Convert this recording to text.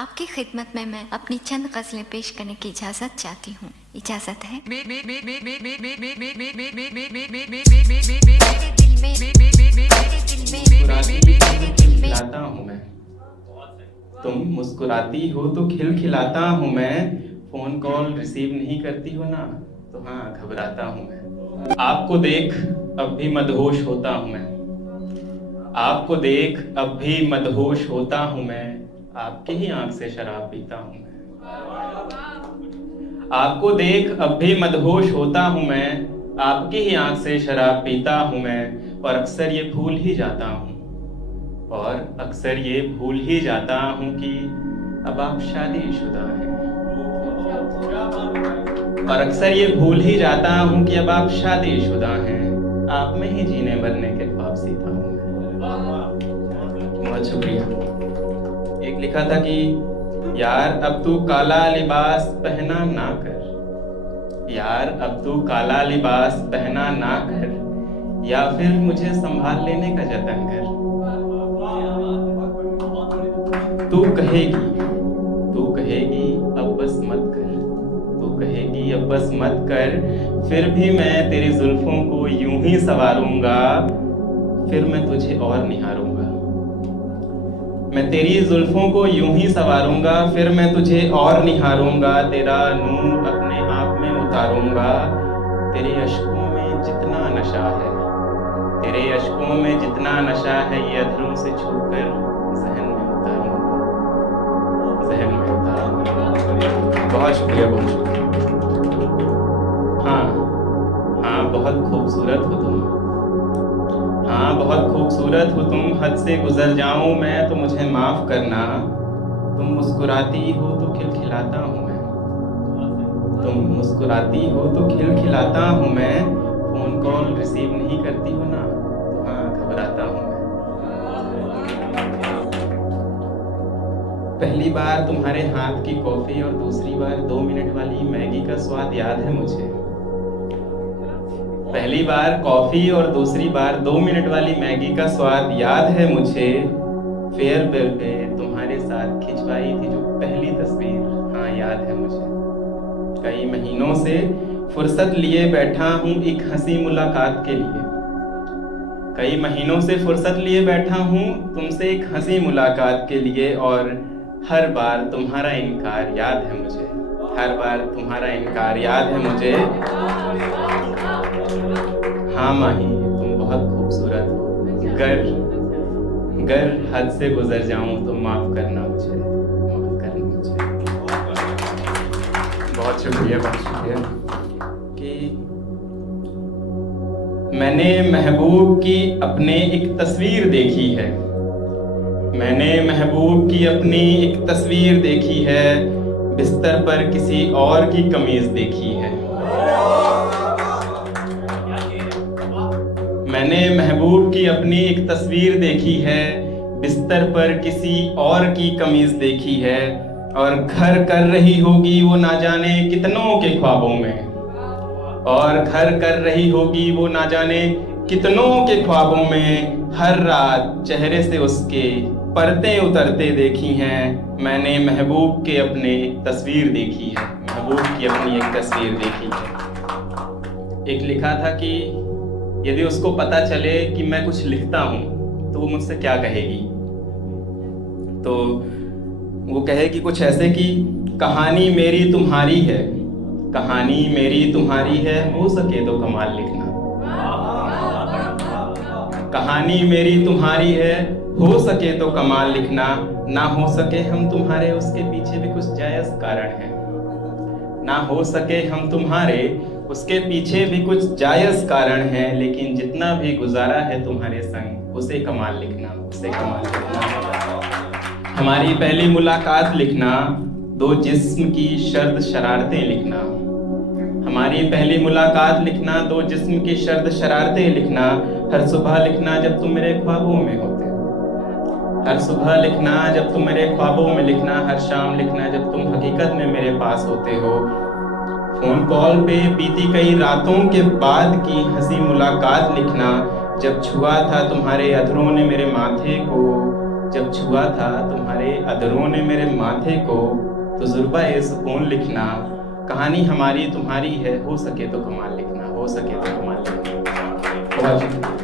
आपकी खिदमत में मैं अपनी चंद गज़लें पेश करने की इजाज़त चाहती हूँ। इजाज़त है। खिलाता हूँ मैं, तुम मुस्कुराती हो तो खिलखिलाता हूँ मैं। फोन कॉल रिसीव नहीं करती हो ना, तो हाँ घबराता हूँ मैं। आपको देख अब भी मदहोश होता हूँ मैं, आपको देख अब भी मदहोश होता हूँ मैं। आपकी ही आंख से शराब पीता हूँ मैं। आपको देख अब भी मदहोश होता हूँ मैं, आपकी ही आंख से शराब पीता हूँ मैं। और अक्सर ये भूल ही जाता हूँ, और अक्सर ये भूल ही जाता हूँ कि अब आप शादीशुदा हैं। और अक्सर ये भूल ही जाता हूँ कि अब आप शादीशुदा हैं। आप में ही जीने मरने के ख्वाब सीता हूँ मैं। बहुत शुक्रिया। एक लिखा था कि यार अब तू काला लिबास पहना ना कर, यार अब तू काला लिबास पहना ना कर, या फिर मुझे संभाल लेने का जतन कर। तू कहेगी अब बस मत कर, तू कहेगी अब बस मत कर। फिर भी मैं तेरी जुल्फों को यूं ही सवारूंगा, फिर मैं तुझे और निहारूंगा। मैं तेरी जुल्फों को यूं ही सवारूंगा, फिर मैं तुझे और निहारूंगा। तेरा नूर अपने आप में उतारूंगा। तेरे अश्कों में जितना नशा है, तेरे अश्कों में जितना नशा है, ये अधरों से छूकर जहन में उतारूंगा, जहन में उतारूंगा। बहुत शुक्रिया, बहुत शुक्रिया। हाँ हाँ, बहुत खूबसूरत हो तुम, हाँ बहुत खूबसूरत हो तुम। हद से गुजर जाऊं मैं तो मुझे माफ करना। तुम मुस्कुराती हो तो खिलखिलाता हूँ मैं, तुम मुस्कुराती हो तो खिलखिलाता हूँ मैं। फोन कॉल रिसीव नहीं करती हो ना, तो हाँ घबराता हूँ मैं। पहली बार तुम्हारे हाथ की कॉफी और दूसरी बार 2 मिनट वाली मैगी का स्वाद याद है मुझे। पहली बार कॉफी और दूसरी बार 2 मिनट वाली मैगी का स्वाद याद है मुझे। फेयरवेल पे तुम्हारे साथ खिंचवाई थी जो पहली तस्वीर, हाँ याद है मुझे। कई महीनों से फुर्सत लिए बैठा हूँ एक हंसी मुलाकात के लिए, कई महीनों से फुर्सत लिए बैठा हूँ तुमसे एक हंसी मुलाकात के लिए। और हर बार तुम्हारा इनकार याद है मुझे, हर बार तुम्हारा इनकार याद है मुझे। हाँ माही तुम बहुत खूबसूरत हो, गर हद से गुजर जाऊं तो माफ करना मुझे, माफ करना मुझे। बहुत शुक्रिया, बहुत शुक्रिया। कि मैंने महबूब की अपने एक तस्वीर देखी है, मैंने महबूब की अपनी एक तस्वीर देखी है। बिस्तर पर किसी और की कमीज देखी है, मैंने महबूब की अपनी एक तस्वीर देखी है। बिस्तर पर किसी और की कमीज देखी है। और घर कर रही होगी वो ना जाने कितनों के ख्वाबों में, और घर कर रही होगी वो ना जाने कितनों के ख्वाबों में। हर रात चेहरे से उसके परतें उतरते देखी हैं। मैंने महबूब के अपने तस्वीर देखी है, महबूब की अपनी एक तस्वीर देखी है। एक लिखा था कि यदि उसको पता चले कि मैं कुछ लिखता हूँ तो वो मुझसे क्या कहेगी। तो वो कहेगी कुछ ऐसे कि कहानी मेरी तुम्हारी है, कहानी मेरी तुम्हारी है, हो सके तो कमाल लिखना। कहानी मेरी तुम्हारी है, हो सके तो कमाल लिखना। ना हो सके हम तुम्हारे, उसके पीछे भी कुछ जायज कारण है। ना हो सके हम तुम्हारे, उसके पीछे भी कुछ जायज कारण है। लेकिन जितना भी गुजारा है तुम्हारे संग, उसे कमाल लिखना, उसे कमाल लिखना। हमारी पहली मुलाकात लिखना, दो जिस्म की शर्द शरारतें लिखना। हमारी पहली मुलाकात लिखना, दो जिस्म की शर्द शरारतें लिखना। हर सुबह लिखना जब तुम मेरे ख्वाबों में होते हो, हर सुबह लिखना जब तुम मेरे ख्वाबों में लिखना। हर शाम लिखना जब तुम हकीकत में मेरे पास होते हो। फोन कॉल पे बीती कई रातों के बाद की हंसी मुलाकात लिखना, जब छुआ था तुम्हारे अधरों ने मेरे माथे को। जब छुआ था तुम्हारे अधरों ने मेरे माथे को, तजुर्बा ए सुकून लिखना, कहानी हमारी तुम्हारी है, हो सके तो कमाल लिखना, हो सके तो कमाल लिखना। बहुत शुक्रिया।